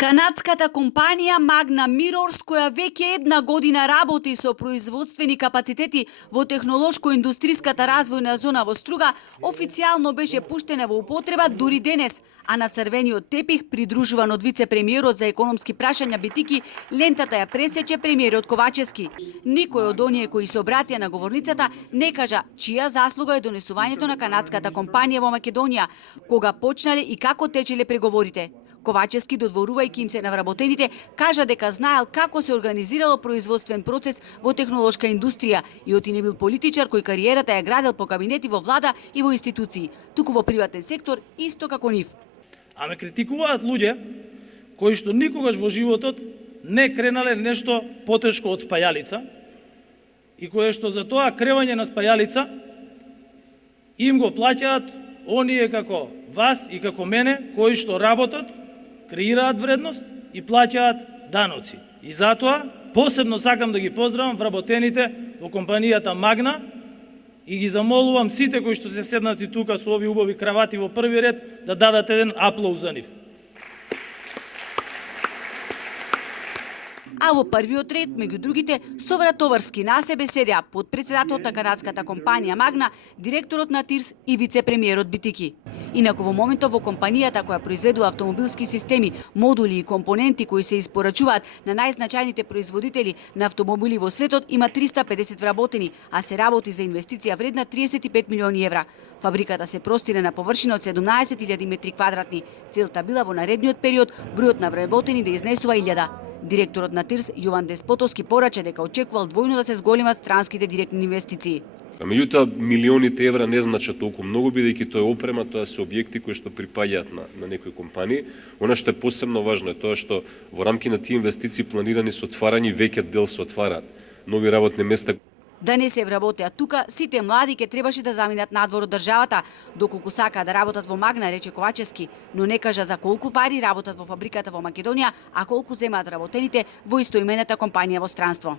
Канадската компанија Magna Mirrors, која веќе една година работи со производствени капацитети во технолошко-индустриската развојна зона во Струга, официјално беше пуштена во употреба дури денес, а на црвениот тепих, придружуван од вице-премиерот за економски прашања Битики, лентата ја пресече премиерот Ковачевски. Никој од оние кои се обратија на говорницата не кажа чија заслуга е донесувањето на канадската компанија во Македонија, кога почнале и како течеле преговорите. Ковачевски, додворувајќи им се на вработените, кажа дека знаел како се организирало производствен процес во технолошка индустрија и оти не бил политичар кој кариерата ја градел по кабинети во влада и во институции, туку во приватен сектор исто како нив. А ме критикуваат луѓе кои што никогаш во животот не кренале нешто потешко од спајалица и кое што за тоа кревање на спајалица им го плаќаат оние како вас и како мене кои што работат, креираат вредност и плаќаат даноци. И затоа посебно сакам да ги поздравам вработените во компанијата Магна и ги замолувам сите кои што се седнати тука со овие убави кравати во први ред да дадат еден аплауз за нив. А во првиот ред, меѓу другите, совратоварски на себе седеа подпредседателот на канадската компанија Магна, директорот на ТИРС и вице-премиерот Битики. Инаку во моментот во компанијата која произведува автомобилски системи, модули и компоненти кои се испорачуваат на најзначајните производители на автомобили во светот, има 350 вработени, а се работи за инвестиција вредна 35 милиони евра. Фабриката се простира на површина од 17.000 метри квадратни. Целта била во наредниот период бројот на вработени да изнесува 1000. Директорот на ТИРС Јован Деспотовски порача дека очекувал двојно да се зголемат странските директни инвестиции. Меѓутоа, милионите евра не значат толку многу, бидејќи тоа е опрема, тоа се објекти кои што припаѓаат на некои компании. Она што е посебно важно е тоа што во рамки на тие инвестиции планирани со отварање, веќе дел се отвараат нови работни места. Да не се вработеа тука, сите млади ке требаше да заминат надвор од државата, доколку сакаа да работат во Магна, рече Ковачевски, но не кажа за колку пари работат во фабриката во Македонија, а колку земаат вработените во истоимената компанија во странство.